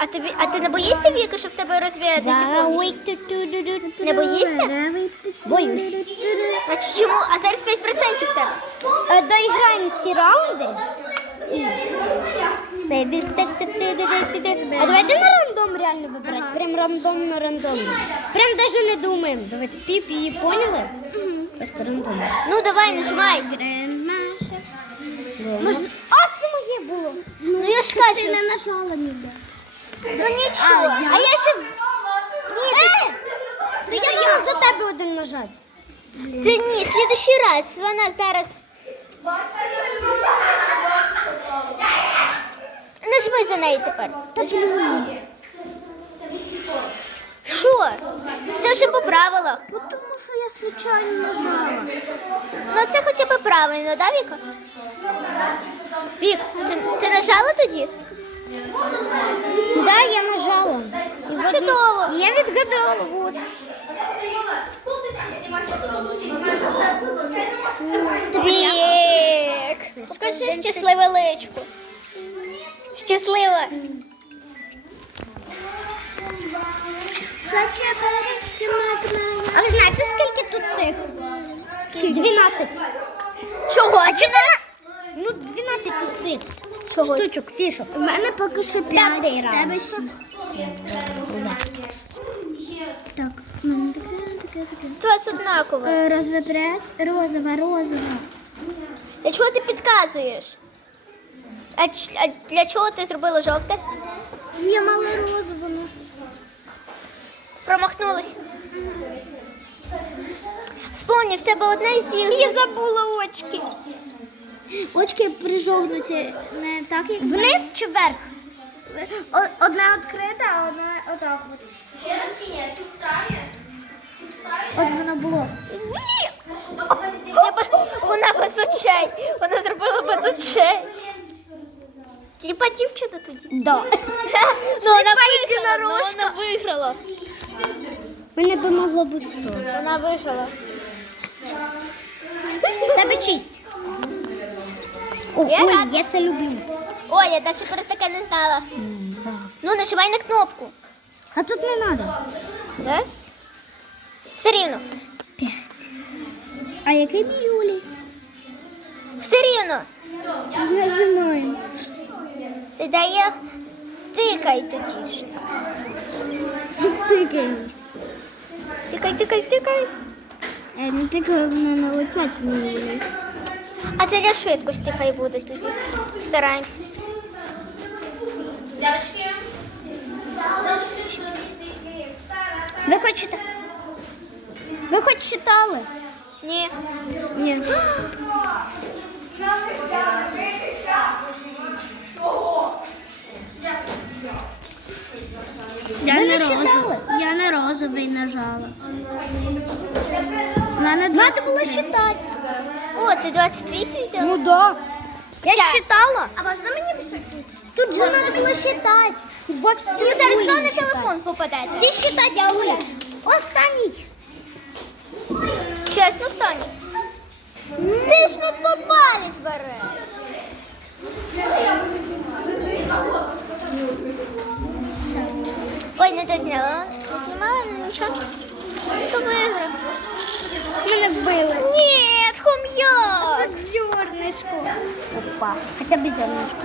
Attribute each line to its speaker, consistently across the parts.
Speaker 1: А ти не боїшся, Віка, що в тебе розвіяється повністю? Не боїшся?
Speaker 2: Боюсь.
Speaker 1: Значить, чому? А зараз 5% в тебе.
Speaker 2: Доіграємо ці раунди. А давайте на рандом реально вибирати. Прям рандомно. Прям даже не думаємо. Давайте пі-пі, поняли? Просто рандомно.
Speaker 1: Ну, давай, нажимай.
Speaker 2: Це моє було.
Speaker 1: Ну, я ж кажу.
Speaker 2: Ти не нажала ніде.
Speaker 1: Ну, нічого.
Speaker 2: А я ще... Ні, я можу за тебе один нажати.
Speaker 1: Ти ні, слідущий раз. Вона зараз... Нажми за неї тепер. Нажми. Що? Це вже по правилах.
Speaker 2: Тому що я случайно нажала.
Speaker 1: Ну це хоча б правильно, да, Віка? Вік, ти нажала тоді?
Speaker 2: Да, я нажала.
Speaker 1: Чудово.
Speaker 2: Я відгадала, вот.
Speaker 1: Вік, покажи щасливе личко. Щаслива.
Speaker 2: А ви знаєте, скільки тут цих? 12.
Speaker 1: Чого? А чи не?
Speaker 2: Ну, 12 тут цих.
Speaker 1: Чого?
Speaker 2: Штучок, фішок. У мене поки що 5, в тебе 6. Так, у мене таке.
Speaker 1: У вас однаково.
Speaker 2: Розовий розова.
Speaker 1: Для чого ти підказуєш? А для чого ти зробила жовте?
Speaker 2: Я мала розову.
Speaker 1: Промахнулась. Вспомни, в тебе одна зіл.
Speaker 2: Я забула очки. Очки прижовнуті не так, як вниз чи вверх? Одна відкрита, а одна отак от.
Speaker 3: Ще раз чи ні? Всі в страві?
Speaker 2: От воно було.
Speaker 1: Вона без очей. Вона зробила без очей. Сліпа дівчина тоді.
Speaker 2: Да.
Speaker 1: Ну вона виграла.
Speaker 2: Мене би могло бути 100.
Speaker 1: Вона виграла.
Speaker 2: Тебе 6. О,
Speaker 1: Я
Speaker 2: ой,
Speaker 1: рада.
Speaker 2: я це люблю.
Speaker 1: Оля, Даша про таке не знала. Ну, нажимай на кнопку.
Speaker 2: А тут не треба.
Speaker 1: Да? Все рівно.
Speaker 2: 5. А який мій Юлій?
Speaker 1: Все рівно.
Speaker 2: Нажимаємо.
Speaker 1: Ти дає. Тикай тоді.
Speaker 2: Тикай.
Speaker 1: Тикай.
Speaker 2: Не тикаю, воно налетять в мій.
Speaker 1: А це для швидкості хай буде тоді. Стараємося.
Speaker 3: Дівчатки.
Speaker 2: Ви хоч читали?
Speaker 1: Ні.
Speaker 2: Ні. Я не розовий нажала. Надо було читати.
Speaker 1: О, ти 28 взяла?
Speaker 2: Ну да. Я
Speaker 1: Так.
Speaker 2: считала.
Speaker 1: А можна мені писати?
Speaker 2: Тут же надо було считати. Во всі
Speaker 1: Ви зараз
Speaker 2: Улі
Speaker 1: знову на
Speaker 2: считати.
Speaker 1: телефон попадете.
Speaker 2: Всі считати, а Уля. Останній.
Speaker 1: Чесно, Стані. Ти ж не то палець береш. Ой, не те зняла. Не знімала, нічого. То виграв.
Speaker 2: Мене вбили.
Speaker 1: Ні, хом'я.
Speaker 2: Тут зернышко. Опа. Хоча б зернышко.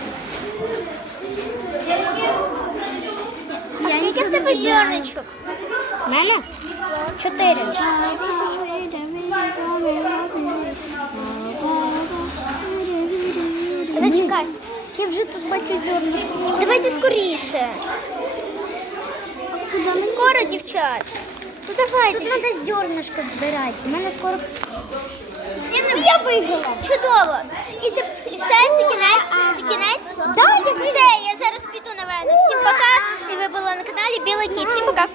Speaker 1: А скільки в тебе зерничок?
Speaker 2: У мене 4.
Speaker 1: Зачекай.
Speaker 2: Я вже тут бачу зернышко.
Speaker 1: Давайте скоріше. Не скоро, дівчат. Ну давайте.
Speaker 2: Тут треба зернышко збирати. У мене скоро... Я виграла.
Speaker 1: Чудово. І все, це кінець? Це кінець?
Speaker 2: Да, я
Speaker 1: Все, я зараз піду, напевно. Всім пока. І ви були на каналі Білий Кіт. Всім пока.